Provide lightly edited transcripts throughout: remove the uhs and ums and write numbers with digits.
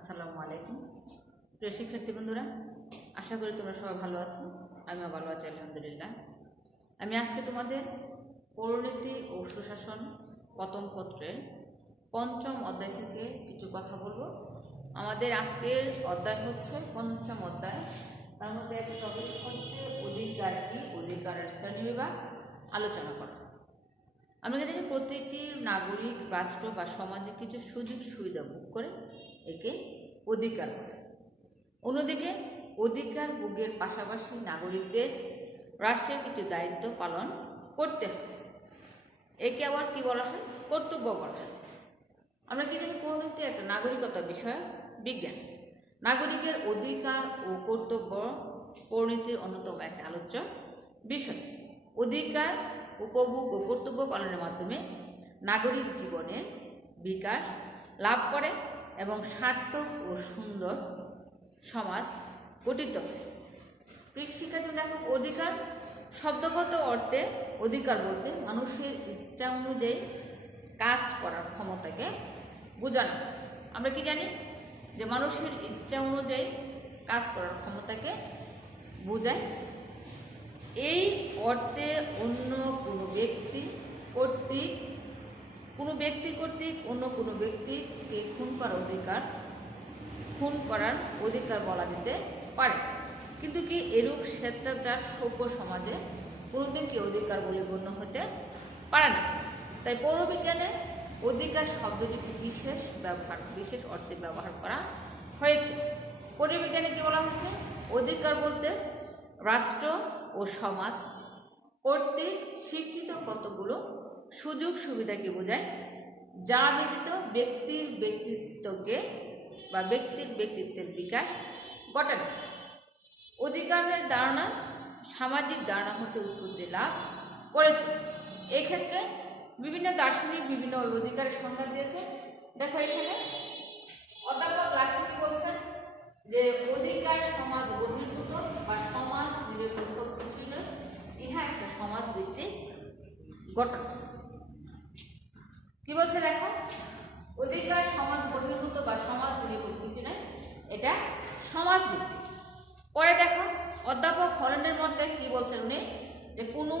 আসসালামু আলাইকুম প্রিয় শিক্ষার্থী বন্ধুরা, আশা করি তোমরা সবাই ভালো আছো। আমিও ভালো আছি আলহামদুলিল্লাহ। আমি আজকে তোমাদের পৌরনীতি ও সুশাসন প্রথম পত্রের পঞ্চম অধ্যায় থেকে কিছু কথা বলবো। আমাদের আজকের অধ্যায় হচ্ছে পঞ্চম অধ্যায়। তার মধ্যে একটা টপিক হচ্ছে অধিকার কি, অধিকারের শ্রেণীবিভাগ আলোচনা করা। আমরা জানি প্রতিটি নাগরিক রাষ্ট্র বা সমাজে কিছু সুযোগ সুবিধা ভোগ করে, একে অধিকার বলে। অন্যদিকে অধিকার ভোগের পাশাপাশি নাগরিকদের রাষ্ট্রের কিছু দায়িত্ব পালন করতে হয়, একে আবার কি বলা হয়, কর্তব্য বলা হয়। আমরা কি জানি, পৌরনীতি একটা নাগরিকতা বিষয়ক বিজ্ঞান। নাগরিকের অধিকার ও কর্তব্য পৌরনীতির অন্যতম একটা আলোচ্য বিষয়। অধিকার উপভোগ ও কর্তব্য পালনের মাধ্যমে নাগরিক জীবনের বিকাশ লাভ করে এবং সার্থক ও সুন্দর সমাজ গঠিত হয়। শিক্ষার্থী দেখো, অধিকার শব্দগত অর্থে অধিকার বলতে মানুষের ইচ্ছা অনুযায়ী কাজ করার ক্ষমতাকে বোঝানো। আমরা কি জানি যে মানুষের ইচ্ছা অনুযায়ী কাজ করার ক্ষমতাকে বোঝায়। এই অর্থে অন্য কোনো ব্যক্তি কর্তৃক অন্য কোনো ব্যক্তিকে খুন করার অধিকার বলা যেতে পারে। কিন্তু কি এরূপ স্বেচ্ছাচার সভ্য সমাজে কোনোদিন কি অধিকার বলে গণ্য হতে পারে না। তাই পৌরবিজ্ঞানে অধিকার শব্দটিকে বিশেষ অর্থে ব্যবহার করা হয়েছে। পৌরবিজ্ঞানে কি বলা হয়েছে, অধিকার বলতে রাষ্ট্র ও সমাজ কর্তৃক স্বীকৃত কতগুলো সুযোগ সুবিধাকে বোঝায়, যা ব্যতীত ব্যক্তির ব্যক্তিত্বের বিকাশ ঘটে না। অধিকারের ধারণা সামাজিক ধারণা হতে উৎপত্তি লাভ করেছে। এক্ষেত্রে বিভিন্ন দার্শনিক বিভিন্ন অধিকারের সংজ্ঞা দিয়েছে। দেখো, এখানে অধ্যাপক লাক্সি কি বলছেন যে অধিকার সমাজ বহির্ভূত বা সমাজ নিরপেক্ষ কিছু নয়, ইহা একটা সমাজ ভিত্তিক ঘটনা। কি বলছে দেখো, অধিকার সমাজ বহির্ভূত বা সমাজ নিরপেক্ষ কিছু নয়, এটা সমাজ ভিত্তিক। পরে দেখো, অধ্যাপক হল্যান্ডের মধ্যে কি বলছেন উনি, যে কোনো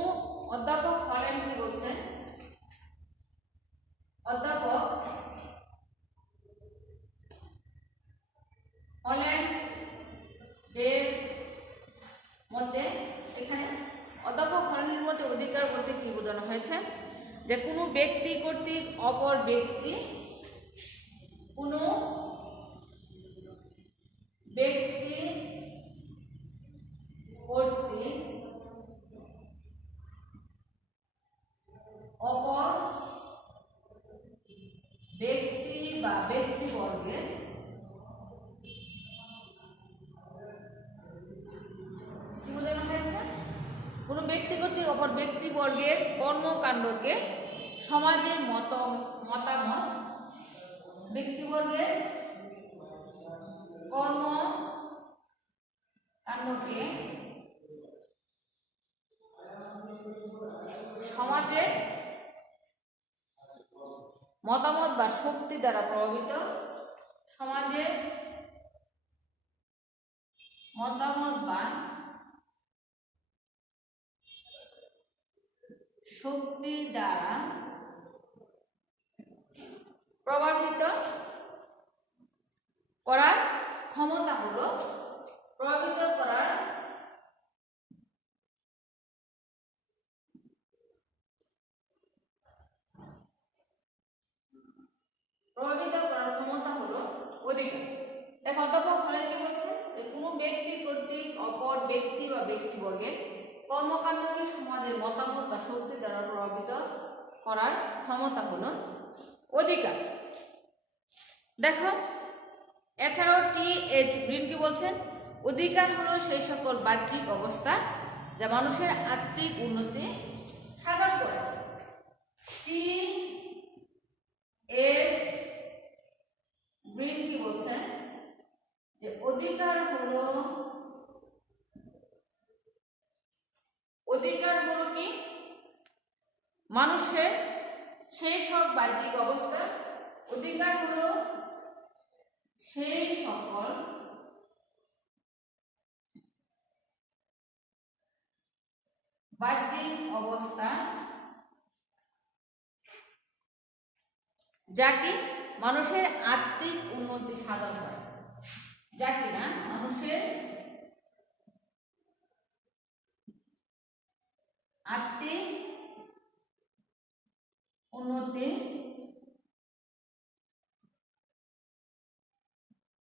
অধ্যাপক হল্যান্ড কি বলছেন, অধ্যাপক হল্যান্ড এর মধ্যে এখানে অধ্যাপক হল্যান্ডের মধ্যে অধিকার বলতে কি বোঝানো হয়েছে, যে কোনো ব্যক্তি কর্তৃক অপর ব্যক্তি বা ব্যক্তিবর্গের কি বোঝানো হয়েছে, কোনো ব্যক্তি কর্তৃক অপর ব্যক্তিবর্গের কর্মকাণ্ডকে সমাজের মতামত ব্যক্তিবর্গের কর্মকাণ্ডকে সমাজের মতামত বা শক্তি দ্বারা প্রভাবিত, সমাজের মতামত বা শক্তি দ্বারা প্রভাবিত করার ক্ষমতা হলো প্রভাবিত করার ক্ষমতা হলো অধিকার। দেখো, অধ্যাপক হল্যান্ড কি বলছেন, যে কোনো ব্যক্তি কর্তৃক অপর ব্যক্তি বা ব্যক্তিবর্গের কর্মকাণ্ডকে সমাজের মতামত বা শক্তি দ্বারা প্রভাবিত করার ক্ষমতা হলো অধিকার। দেখো, এছাড়াও টি.এইচ. গ্রিন কি বলছেন, অধিকার হলো সেই সকল বাহ্যিক অবস্থা যা মানুষের আত্মিক উন্নতি সাধন করে। টি.এইচ. গ্রিন কি বলছেন, যে অধিকার হলো কি মানুষের সেই সব বাহ্যিক অবস্থা, অধিকার হলো সেই সকল বাহ্যিক অবস্থা যাকে মানুষের আত্মিক উন্নতি সাধন করে, যা কিনা মানুষের আত্মিক উন্নতি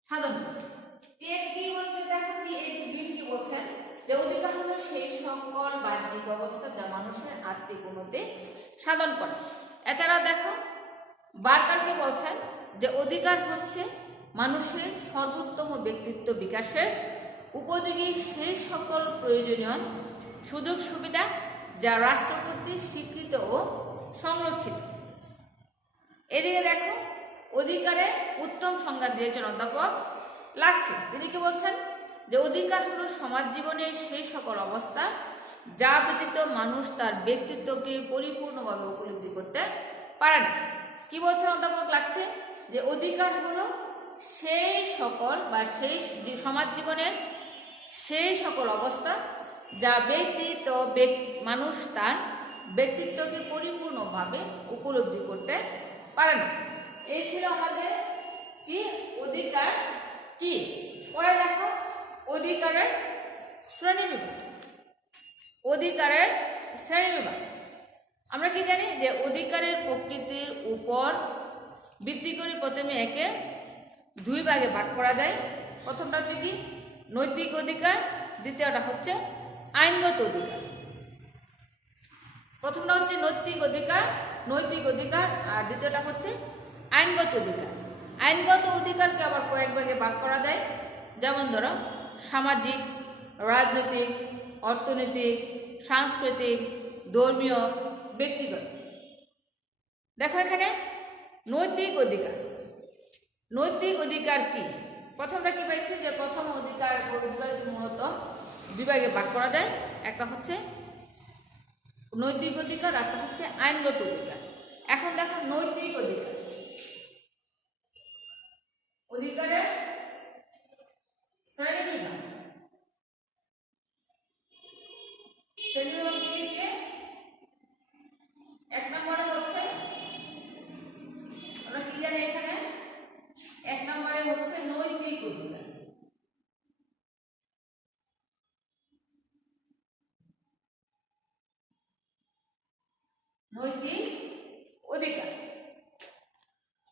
সাধন করে। টিএইচবি বলতে দেখো টিএইচবি কি বলছেন যে অধিকার হলো সেই সকল বাহ্যিক অবস্থা যা মানুষের আত্মিক উন্নতি সাধন করে। এছাড়া দেখো বার্কার কি বলছেন যে অধিকার হচ্ছে মানুষের সর্বোত্তম ব্যক্তিত্ব বিকাশের উপযোগী সেই সকল প্রয়োজনীয় সুযোগ সুবিধা যা রাষ্ট্র কর্তৃক স্বীকৃত ও সংরক্ষিত। এদিকে দেখো অধিকারের উত্তম সংজ্ঞা দিয়েছেন অধ্যাপক লাক্সি। তিনি কি বলছেন যে অধিকার হলো সমাজ জীবনের সেই সকল অবস্থা যা ব্যতীত মানুষ তার ব্যক্তিত্বকে পরিপূর্ণভাবে উপলব্ধি করতে পারে না। কি বলছেন অধ্যাপক লাক্সি যে অধিকার হলো সেই সকল বা সেই সমাজ জীবনের সেই সকল অবস্থা যা ব্যতীত মানুষ তার ব্যক্তিত্বকে পরিপূর্ণভাবে উপলব্ধি করতে পারে না। এই ছিল আমাদের কি অধিকার কি। পরে দেখো অধিকারের শ্রেণীবিভাগ। অধিকারের শ্রেণীবিভাগ আমরা কি জানি যে অধিকারের প্রকৃতির উপর ভিত্তি করে প্রথমে একে দুই ভাগে ভাগ করা যায়। প্রথমটা হচ্ছে কি নৈতিক অধিকার, দ্বিতীয়টা হচ্ছে আইনগত অধিকার। প্রথমটা হচ্ছে নৈতিক অধিকার আর দ্বিতীয়টা হচ্ছে আইনগত অধিকার। আইনগত অধিকারকে আবার কয়েক ভাগে ভাগ করা যায়, যেমন ধরো সামাজিক, রাজনৈতিক, অর্থনৈতিক, সাংস্কৃতিক, ধর্মীয়, ব্যক্তিগত। দেখো এখানে নৈতিক অধিকার কি প্রথমটা কি পাইছে যে প্রথম অধিকারকে মূলত দুই ভাগে ভাগ করা যায়, একটা হচ্ছে নৈতিক অধিকার আর একটা হচ্ছে আইনগত অধিকার। এখন দেখো নৈতিক অধিকারের শ্রেণীবিভাগ থেকে এক নম্বরে হচ্ছে আমরা কি জানি এখানে এক নম্বরে হচ্ছে নৈতিক অধিকার।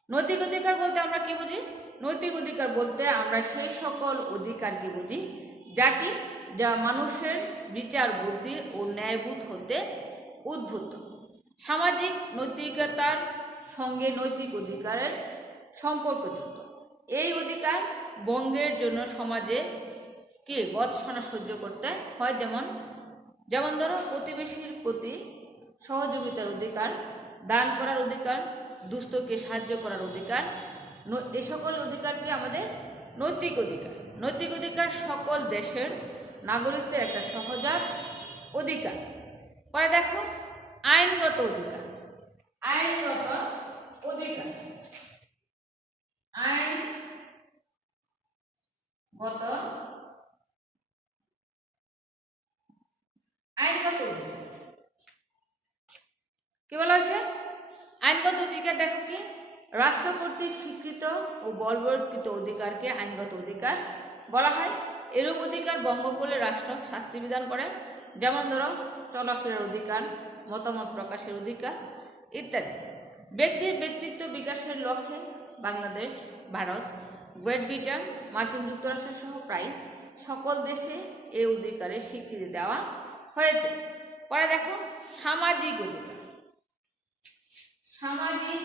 নৈতিক অধিকার বলতে আমরা কি বুঝি? নৈতিক অধিকার বলতে আমরা সেই সকল অধিকারকে বুঝি যা মানুষের বিচার বুদ্ধি ও ন্যায়বোধ হতে উদ্ভূত। সামাজিক নৈতিকতার সঙ্গে নৈতিক অধিকারের সম্পর্কযুক্ত। এই অধিকার ভঙ্গের জন্য সমাজে কি বৎসনা সহ্য করতে হয়, যেমন ধরো প্রতিবেশীর প্রতি সহযোগিতার অধিকার, দান করার অধিকার, দুস্থকে সাহায্য করার অধিকার। এই সকল অধিকারকে আমাদের নৈতিক অধিকার সকল দেশের নাগরিকদের একটা সহজাত অধিকার। পরে দেখো আইনগত অধিকার। কি বলা হয়েছে? আইনগত অধিকার দেখো কি রাষ্ট্র কর্তৃক স্বীকৃত ও বলবৎকৃত অধিকারকে আইনগত অধিকার বলা হয়। এরূপ অধিকার ভঙ্গ করলে রাষ্ট্র শাস্তি বিধান করে, যেমন ধরো চলাফেরার অধিকার, মতামত প্রকাশের অধিকার ইত্যাদি। ব্যক্তির ব্যক্তিত্ব বিকাশের লক্ষ্যে বাংলাদেশ, ভারত, গ্রেট ব্রিটেন, মার্কিন যুক্তরাষ্ট্র সহ প্রায় সকল দেশে এই অধিকারের স্বীকৃতি দেওয়া হয়েছে। পরে দেখো সামাজিক অধিকার। সামাজিক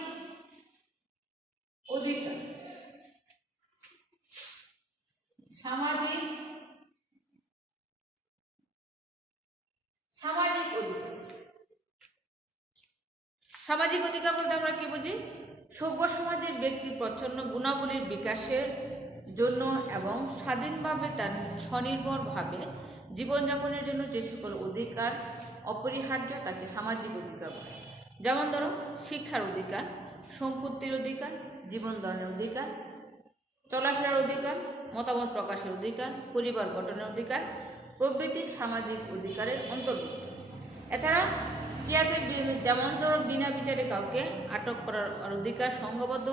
অধিকার বলতে আমরা কি বুঝি? সভ্য সমাজের ব্যক্তির প্রচ্ছন্ন গুণাবলীর বিকাশের জন্য এবং স্বাধীনভাবে তার স্বনির্ভরভাবে জীবনযাপনের জন্য যে সকল অধিকার অপরিহার্য তাকে সামাজিক অধিকার বলে। যেমন ধরো শিক্ষার অধিকার, সম্পত্তির অধিকার, জীবন ধারণের অধিকার চলাফেরার অধিকার, মতামত প্রকাশের অধিকার, পরিবার গঠনের অধিকার প্রভৃতি সামাজিক অধিকারের অন্তর্ভুক্ত। এছাড়া কি আছে, যেমন ধরো বিনা বিচারে কাউকে আটক করার অধিকার, সংঘবদ্ধ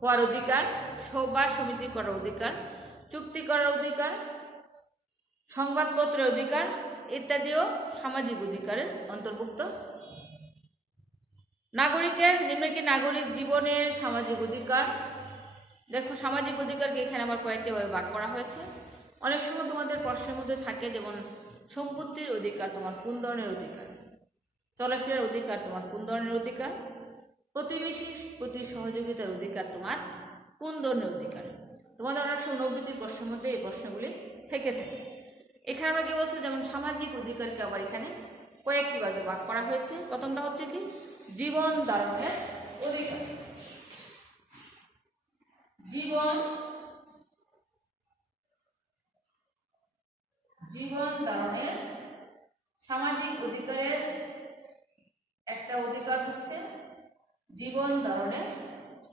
হওয়ার অধিকার, সভা সমিতি করার অধিকার, চুক্তি করার অধিকার, সংবাদপত্রের অধিকার ইত্যাদিও সামাজিক অধিকারের অন্তর্ভুক্ত। নাগরিকের নিম্নলিখিত নাগরিক জীবনের সামাজিক অধিকার। দেখো সামাজিক অধিকারকে এখানে আবার কয়েকটি ভাবে ভাগ করা হয়েছে। অনেক সময় তোমাদের প্রশ্নের মধ্যে থাকে, যেমন সম্পত্তির অধিকার তোমার কোন ধরনের অধিকার, চলাফেরার অধিকার তোমার কোন ধরনের অধিকার, প্রতিবেশীর প্রতি সহযোগিতার অধিকার তোমার কোন ধরনের অধিকার। তোমাদের অনেক সময় নৈতিক প্রশ্নের মধ্যে এই প্রশ্নগুলি থেকে থাকে। এখানে আমরা কি বলছি, যেমন সামাজিক অধিকারকে আবার এখানে কয়েকটি ভাগে ভাগ করা হয়েছে। প্রথমটা হচ্ছে কি জীবন ধারণের অধিকার। জীবন ধারণের সামাজিক অধিকারের একটা অধিকার হচ্ছে জীবন ধারণের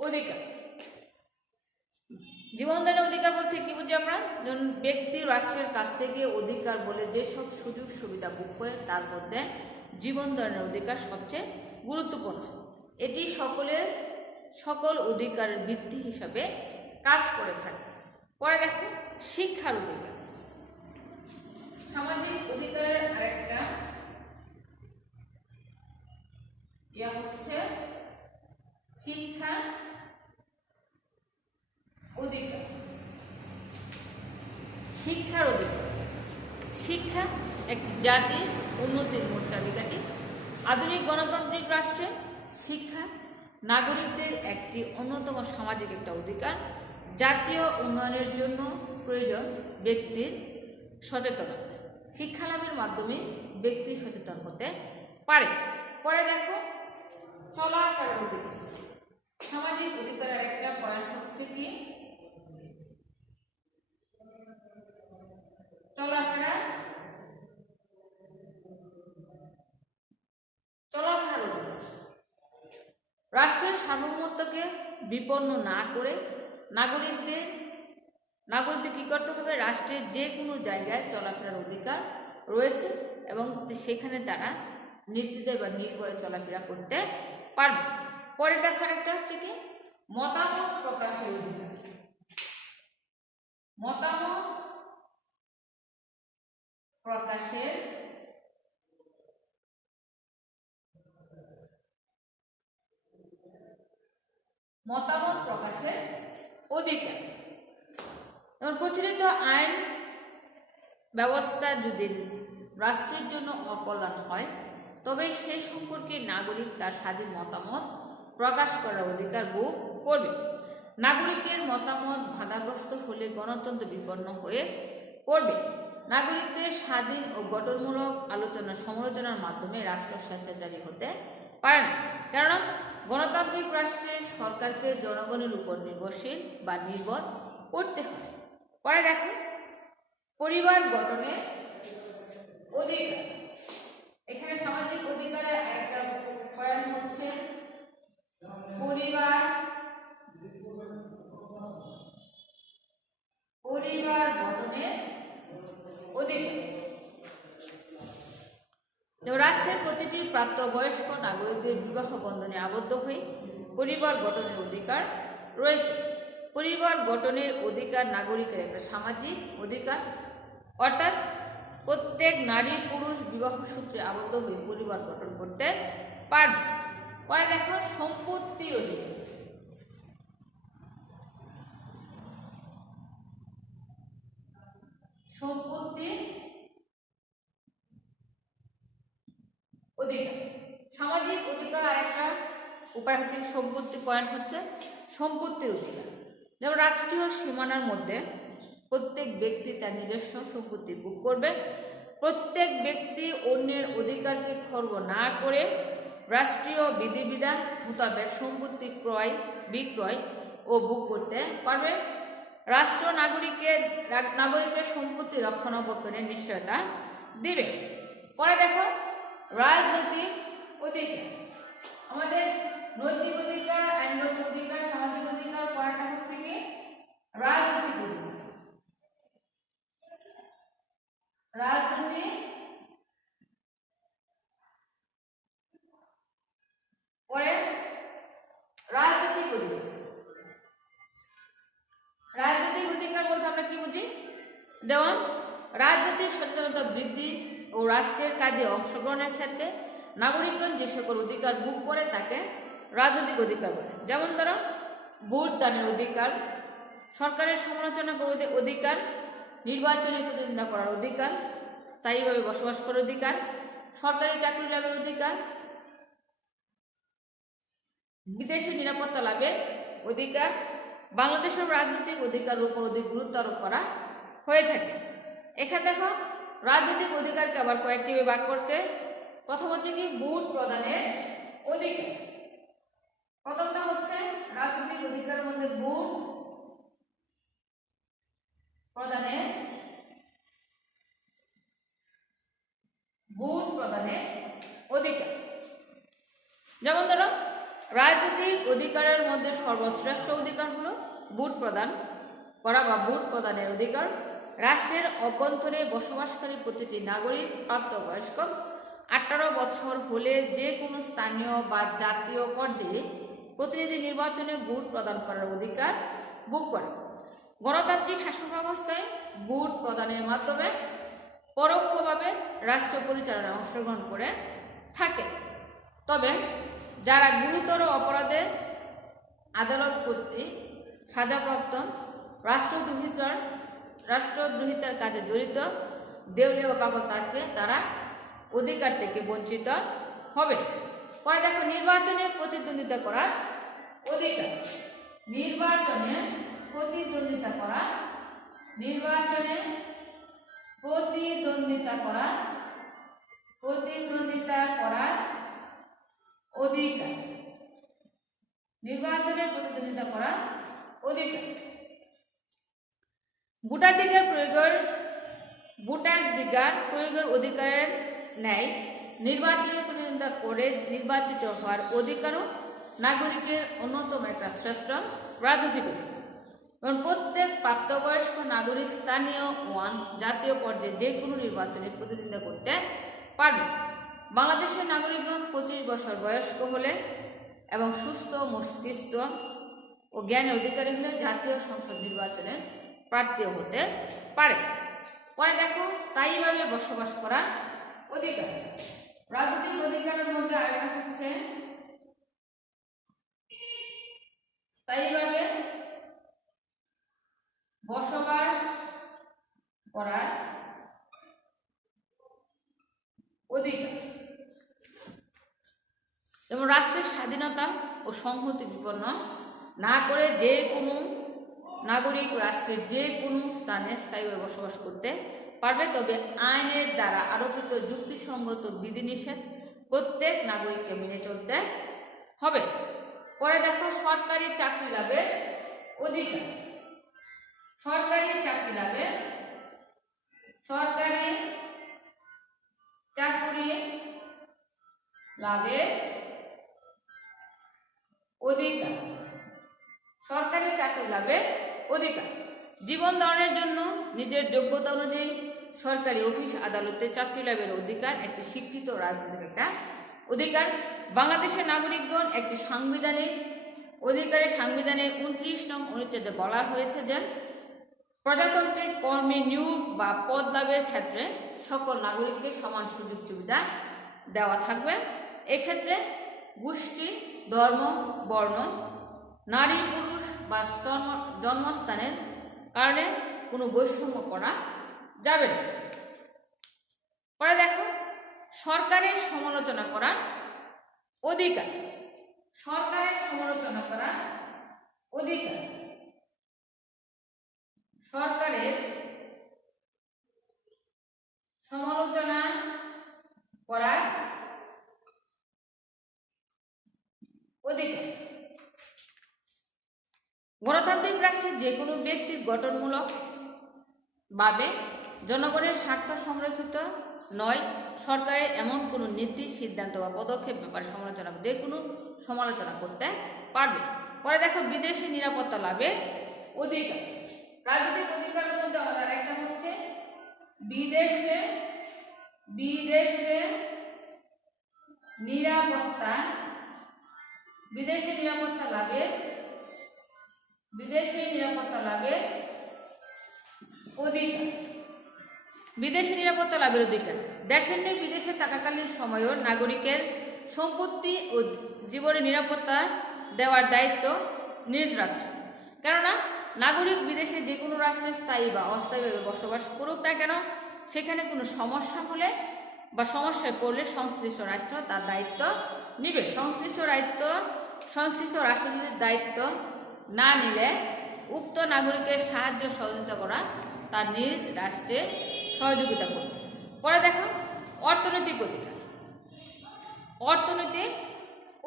অধিকার। জীবন ধারণের অধিকার বলতে কি বুঝি আমরা, যেমন ব্যক্তি রাষ্ট্রের কাছ থেকে অধিকার বলে যেসব সুযোগ সুবিধা ভোগ করে তার মধ্যে জীবন ধারণের অধিকার সবচেয়ে গুরুত্বপূর্ণ। এটি সকল অধিকারের ভিত্তি হিসাবে কাজ করে থাকে। পরে দেখো শিক্ষার অধিকার। সামাজিক অধিকারের আরেকটা হচ্ছে শিক্ষা অধিকার। শিক্ষার অধিকার, শিক্ষা একটি জাতির উন্নতির মূল চাবিকাঠি। আধুনিক গণতান্ত্রিক রাষ্ট্রে শিক্ষা নাগরিকদের একটি অন্যতম সামাজিক একটা অধিকার। জাতীয় উন্নয়নের জন্য প্রয়োজন ব্যক্তির সচেতনতা। শিক্ষা লাভের মাধ্যমে ব্যক্তি সচেতন হতে পারে। পরে দেখো চলাফেরার অধিকার। সামাজিক অধিকারের একটা পয়েন্ট হচ্ছে কি চলাফেরার অধিকার। রাষ্ট্রের সার্বভৌমত্বকে বিপন্ন না করে নাগরিকদের কি করতে হবে, রাষ্ট্রের যে কোনো জায়গায় চলাফেরার অধিকার রয়েছে এবং সেখানে তারা নির্দ্বিধায় বা নির্ভয়ে চলাফেরা করতে পারবে। পরে দেখার একটা হচ্ছে কি মতামত প্রকাশের অধিকার। মতামত প্রকাশের অধিকার। প্রচলিত আইন ব্যবস্থা যদি রাষ্ট্রের জন্য অকল্যাণ হয় তবে সেই সম্পর্কে নাগরিক তার স্বাধীন মতামত প্রকাশ করার অধিকার ভোগ করবে। নাগরিকের মতামত বাধাগ্রস্ত হলে গণতন্ত্র বিপন্ন হয়ে পড়বে। নাগরিকদের স্বাধীন ও গঠনমূলক আলোচনা সমালোচনার মাধ্যমে রাষ্ট্র স্বেচ্ছাচারী হতে পারে না, কারণ গণতান্ত্রিক রাষ্ট্রে সরকারকে জনগণের উপর নির্ভরশীল বা নির্ভর করতে হয়। পরে দেখো পরিবার গঠনের অধিকার। এখানে সামাজিক অধিকারের আরেকটা পয়েন্ট হচ্ছে পরিবার গঠনের অধিকার। রাষ্ট্রের প্রতিটি প্রাপ্তবয়স্ক নাগরিকদের বিবাহ বন্ধনে আবদ্ধ হয়ে পরিবার গঠনের অধিকার রয়েছে। পরিবার গঠনের অধিকার নাগরিকের একটা সামাজিক অধিকার, অর্থাৎ প্রত্যেক নারী পুরুষ বিবাহ সূত্রে আবদ্ধ হয়ে পরিবার গঠন করতে পারবে। পরে দেখো সম্পত্তির অধিকার। সম্পত্তির অধিকার, সামাজিক অধিকার আরেকটা উপায় হচ্ছে সম্পত্তি পয়েন্ট হচ্ছে সম্পত্তির অধিকার। যেমন রাষ্ট্রীয় সীমানার মধ্যে প্রত্যেক ব্যক্তি তার নিজস্ব সম্পত্তি ভোগ করবে। প্রত্যেক ব্যক্তি অন্যের অধিকারকে খর্ব না করে রাষ্ট্রীয় বিধিবিধান মোতাবেক সম্পত্তি ক্রয় বিক্রয় ও ভোগ করতে পারবে। রাষ্ট্র নাগরিকের সম্পত্তি রক্ষণাবেক্ষণের নিশ্চয়তা দিবে। পরে দেখো রাজনৈতিক অধিকার। আমাদের নৈতিক অধিকার, আইনগত অধিকার, সামাজিক অধিকার পড়াটা হচ্ছে কি যেমন রাজনৈতিক সচেতনতা বৃদ্ধি ও রাষ্ট্রের কাজে অংশগ্রহণের ক্ষেত্রে নাগরিকগণ যে সকল অধিকার ভোগ করে তাকে রাজনৈতিক অধিকার বলে। যেমন ধরো ভোট দানের অধিকার, সরকারের সমালোচনা করার অধিকার, নির্বাচনে প্রতিদ্বন্দ্বিতা করার অধিকার, স্থায়ীভাবে বসবাস করার অধিকার, সরকারি চাকরি লাভের অধিকার, বিদেশে নিরাপত্তা লাভের অধিকার, বাংলাদেশের রাজনৈতিক অধিকারের উপর অধিক গুরুত্ব আরোপ করা হয়ে থাকে। এখানে দেখো রাজনৈতিক অধিকারকে আবার কয়েকটি ভাগ করছে। প্রথম হচ্ছে কি ভোট প্রদানের অধিকার। প্রথমটা হচ্ছে রাজনৈতিক অধিকারের মধ্যে ভোট প্রদানের অধিকার। যেমন ধরো রাজনৈতিক অধিকারের মধ্যে সর্বশ্রেষ্ঠ অধিকার হলো ভোট প্রদান করা বা ভোট প্রদানের অধিকার। রাষ্ট্রের অভ্যন্তরে বসবাসকারী প্রতিটি নাগরিক প্রাপ্তবয়স্ক 18 বছর হলে যে কোনো স্থানীয় বা জাতীয় পর্যায়ে প্রতিনিধি নির্বাচনে ভোট প্রদান করার অধিকার ভোগ করে। গণতান্ত্রিক শাসন ব্যবস্থায় ভোট প্রদানের মাধ্যমে পরোক্ষভাবে রাষ্ট্র পরিচালনায় অংশগ্রহণ করে থাকে। তবে যারা গুরুতর অপরাধে আদালত কর্তৃক সাজাপ্রাপ্ত, রাষ্ট্রদ্রোহিতার কাজে জড়িত, দেউলিয়া বা পাগল থাকবে, তারা অধিকার থেকে বঞ্চিত হবে। পরে দেখো নির্বাচনে প্রতিদ্বন্দ্বিতা করার অধিকার। নির্বাচনে প্রতিদ্বন্দ্বিতা করার অধিকার। নির্বাচনে প্রতিদ্বন্দ্বিতা করার অধিকার। ভোটাধিকার প্রয়োগের অধিকারের ন্যায় নির্বাচনে প্রতিদ্বন্দ্বিতা করে নির্বাচিত হওয়ার অধিকারও নাগরিকের অন্যতম একটা শ্রেষ্ঠ রাজনৈতিক অধিকার। এবং প্রত্যেক প্রাপ্তবয়স্ক নাগরিক স্থানীয় ও জাতীয় পর্যায়ে যে কোনো নির্বাচনে প্রতিদ্বন্দ্বিতা করতে পারবে। বাংলাদেশের নাগরিকগণ 25 বছর বয়স্ক হলে এবং সুস্থ মস্তিষ্ক ও জ্ঞানের অধিকারী হলে জাতীয় সংসদ নির্বাচনে প্রার্থীও হতে পারে। পরে দেখো স্থায়ীভাবে বসবাস করার অধিকার। রাজনৈতিক অধিকারের মধ্যে আরেকটা হচ্ছে স্থায়ীভাবে বসবাস করার অধিকার। যেমন রাষ্ট্রের স্বাধীনতা ও সংহতি বিপন্ন না করে যে কোনো নাগরিক রাষ্ট্রের যে কোনো স্থানে স্থায়ীভাবে বসবাস করতে পারবে। তবে আইনের দ্বারা আরোপিত যুক্তিসঙ্গত বিধিনিষেধ প্রত্যেক নাগরিককে মেনে চলতে হবে। পরে দেখো সরকারি চাকরি লাভের অধিকার। সরকারি চাকরি লাভের অধিকার। সরকারি চাকরি লাভের অধিকার। জীবন ধারণের জন্য নিজের যোগ্যতা অনুযায়ী সরকারি অফিস আদালতে চাকরি লাভের অধিকার একটি স্বীকৃত রাজনৈতিক একটা অধিকার। বাংলাদেশের নাগরিকগণ একটি সাংবিধানিক অধিকারে সাংবিধানে 29 নং অনুচ্ছেদে বলা হয়েছে যে প্রজাতান্ত্রিক কর্মে নিয়োগ বা পদ লাভের ক্ষেত্রে সকল নাগরিককে সমান সুযোগ সুবিধা দেওয়া থাকবে। এক্ষেত্রে গোষ্ঠী, ধর্ম, বর্ণ, নারী, পুরুষ বা জন্মস্থানের কারণে কোনো বৈষম্য করা যাবে না। পরে দেখো সরকারের সমালোচনা করার অধিকার। সরকারের সমালোচনা করার অধিকার। সরকারের সমালোচনা করার অধিকার। গণতান্ত্রিক রাষ্ট্রে যে কোনো ব্যক্তির গঠনমূলক ভাবে জনগণের স্বার্থ সংরক্ষিত নয়, সরকারের এমন কোনো নীতি, সিদ্ধান্ত বা পদক্ষেপ ব্যাপারে যে কোনো সমালোচনা করতে পারবে। পরে দেখো বিদেশে নিরাপত্তা লাভের অধিকার। রাজনৈতিক অধিকারের মধ্যে আমাদের একটা হচ্ছে বিদেশে নিরাপত্তা লাভের অধিকার। বিদেশি নিরাপত্তা লাভের অধিকার। দেশের নিয়ে বিদেশে থাকাকালীন সময়ও নাগরিকের সম্পত্তি ও জীবনের নিরাপত্তা দেওয়ার দায়িত্ব নিজ রাষ্ট্রের। কেননা নাগরিক বিদেশে যে কোনো রাষ্ট্রে স্থায়ী বা অস্থায়ীভাবে বসবাস করুক না কেন, সেখানে কোনো সমস্যা হলে বা সমস্যায় পড়লে সংশ্লিষ্ট রাষ্ট্র তার দায়িত্ব নিবে। সংশ্লিষ্ট রাষ্ট্র যদি দায়িত্ব না নিলে উক্ত নাগরিকের সাহায্য সহযোগিতা করা তার নিজ রাষ্ট্রের সহযোগিতা করবে। পরে দেখো অর্থনৈতিক অধিকার। অর্থনৈতিক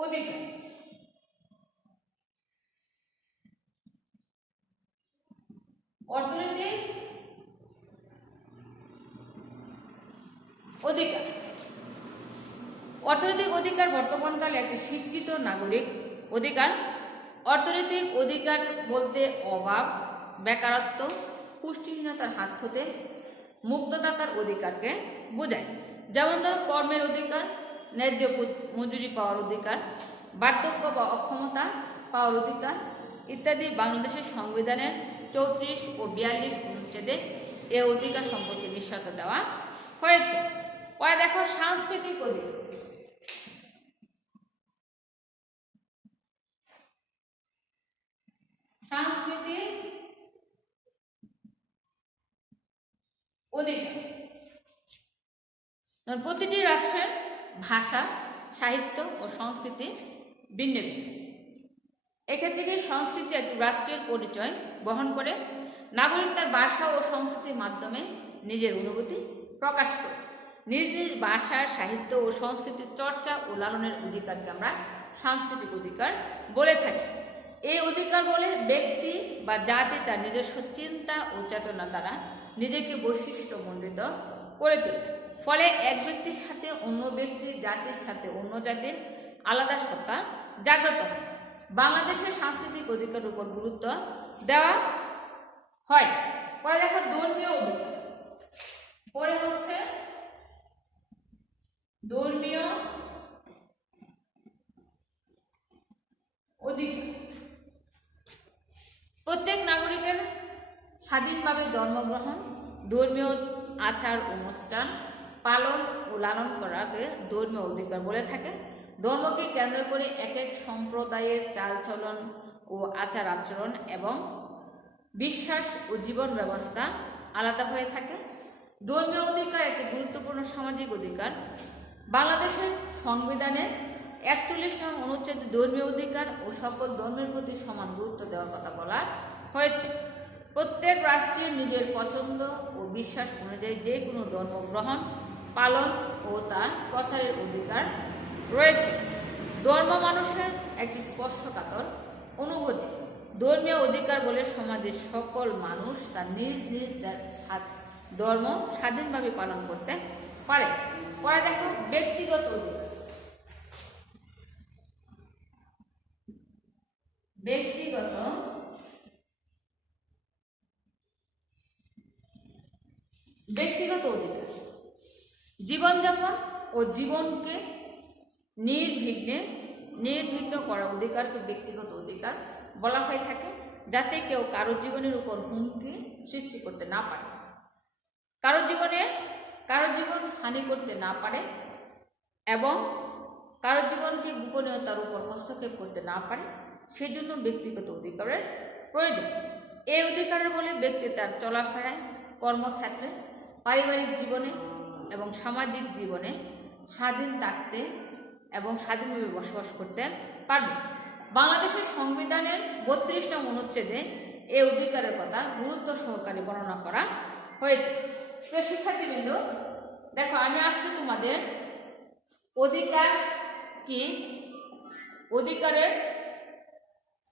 অধিকার অর্থনৈতিক অধিকার অর্থনৈতিক অধিকার বর্তমানকালে একটি স্বীকৃত নাগরিক অধিকার। অর্থনৈতিক অধিকার বলতে অভাব, বেকারত্ব, পুষ্টিহীনতার হাত হতে মুক্ত থাকার অধিকারকে বোঝায়। যেমন ধরো কর্মের অধিকার, ন্যায্য মজুরি পাওয়ার অধিকার, বার্ধক্য বা অক্ষমতা পাওয়ার অধিকার ইত্যাদি বাংলাদেশের সংবিধানের 34 ও 42 অনুচ্ছেদে এ অধিকার সম্পর্কে নিশ্চয়তা দেওয়া হয়েছে। পরে দেখো সাংস্কৃতিক অধিকার। সাংস্কৃতিক অধিকার প্রতিটি রাষ্ট্রের ভাষা, সাহিত্য ও সংস্কৃতি ভিন্ন ভিন্ন। এক্ষেত্রে সংস্কৃতি একটি রাষ্ট্রের পরিচয় বহন করে। নাগরিক তার ভাষা ও সংস্কৃতির মাধ্যমে নিজের অনুভূতি প্রকাশ করে। নিজ নিজ ভাষার, সাহিত্য ও সংস্কৃতির চর্চা ও লালনের অধিকারকে আমরা সাংস্কৃতিক অধিকার বলে থাকি। এই অধিকার বলে ব্যক্তি বা জাতি তার নিজস্ব চিন্তা ও চেতনা দ্বারা নিজেকে বৈশিষ্ট্যমণ্ডিত করে তোলে। ফলে এক ব্যক্তির সাথে অন্য ব্যক্তি, জাতির সাথে অন্য জাতির আলাদা সত্তা জাগ্রত হয়। বাংলাদেশের সাংস্কৃতিক অধিকারের উপর গুরুত্ব দেওয়া হয়। পরে দেখো ধর্মীয় অধিকার। পরে হচ্ছে ধর্মীয় অধিকার। প্রত্যেক নাগরিকের স্বাধীনভাবে ধর্মগ্রহণ, ধর্মীয় আচার অনুষ্ঠান পালন ও লালন করাকে ধর্মীয় অধিকার বলে থাকে। ধর্মকে কেন্দ্র করে এক এক সম্প্রদায়ের চালচলন ও আচার আচরণ এবং বিশ্বাস ও জীবন ব্যবস্থা আলাদা হয়ে থাকে। ধর্মীয় অধিকার একটি গুরুত্বপূর্ণ সামাজিক অধিকার। বাংলাদেশের সংবিধানের 41 নং অনুচ্ছেদে ধর্মীয় অধিকার ও সকল ধর্মের প্রতি সমান গুরুত্ব দেওয়ার কথা বলা হয়েছে। প্রত্যেক রাষ্ট্রের নিজের পছন্দ ও বিশ্বাস অনুযায়ী যে কোনো ধর্ম গ্রহণ, পালন ও তা প্রচারের অধিকার রয়েছে। ধর্ম মানুষের একটি স্পর্শকাতর অনুভূতি। ধর্মীয় অধিকার বলে সমাজের সকল মানুষ তার নিজ নিজ ধর্ম স্বাধীনভাবে পালন করতে পারে। পরে দেখো ব্যক্তিগত অধিকার। ব্যক্তিগত অধিকার জীবনযাপন ও জীবনকে নির্বিঘ্ন করার অধিকারকে ব্যক্তিগত অধিকার বলা হয়ে থাকে, যাতে কেউ কারো জীবনের উপর হুমকি সৃষ্টি করতে না পারে, কারো জীবন হানি করতে না পারে এবং কারো জীবনকে গোপনীয়তার উপর হস্তক্ষেপ করতে না পারে, সেজন্য ব্যক্তিগত অধিকারের প্রয়োজন। এই অধিকারের বলে ব্যক্তি তার চলাফেরায়, কর্মক্ষেত্রে, পারিবারিক জীবনে এবং সামাজিক জীবনে স্বাধীন থাকতে এবং স্বাধীনভাবে বসবাস করতে পারবে। বাংলাদেশের সংবিধানের 32 নং অনুচ্ছেদে এই অধিকারের কথা গুরুত্ব সহকারে বর্ণনা করা হয়েছে। প্রিয় শিক্ষার্থীবৃন্দ, দেখো আমি আজকে তোমাদের অধিকার কি, অধিকারের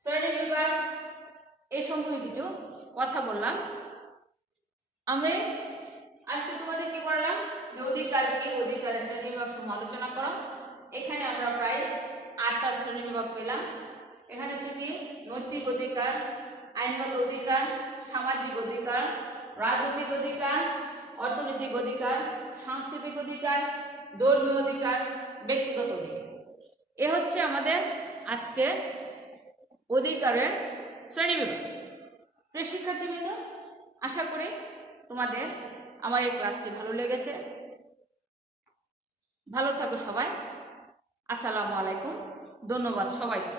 শ্রেণী বিভাগ এই সম্পর্কে কিছু কথা বললাম। আমি আজকে তোমাদের কি পড়ালাম যে অধিকার কি, অধিকারের শ্রেণী বিভাগ সমূহ আলোচনা করো। এখানে আমরা প্রায় 8টা শ্রেণী বিভাগ পেলাম। এখানে হচ্ছে কি নৈতিক অধিকার, আইনগত অধিকার, সামাজিক অধিকার, রাজনৈতিক অধিকার, অর্থনৈতিক অধিকার, সাংস্কৃতিক অধিকার, ধর্মীয় অধিকার, ব্যক্তিগত অধিকার। এ হচ্ছে আমাদের আজকে অধিকারের শ্রেণীবিভাগ। প্রিয় শিক্ষার্থীবৃন্দ, আশা করি তোমাদের আমার এই ক্লাসটি ভালো লেগেছে। ভালো থাকো সবাই। আসসালামু আলাইকুম। ধন্যবাদ সবাইকে।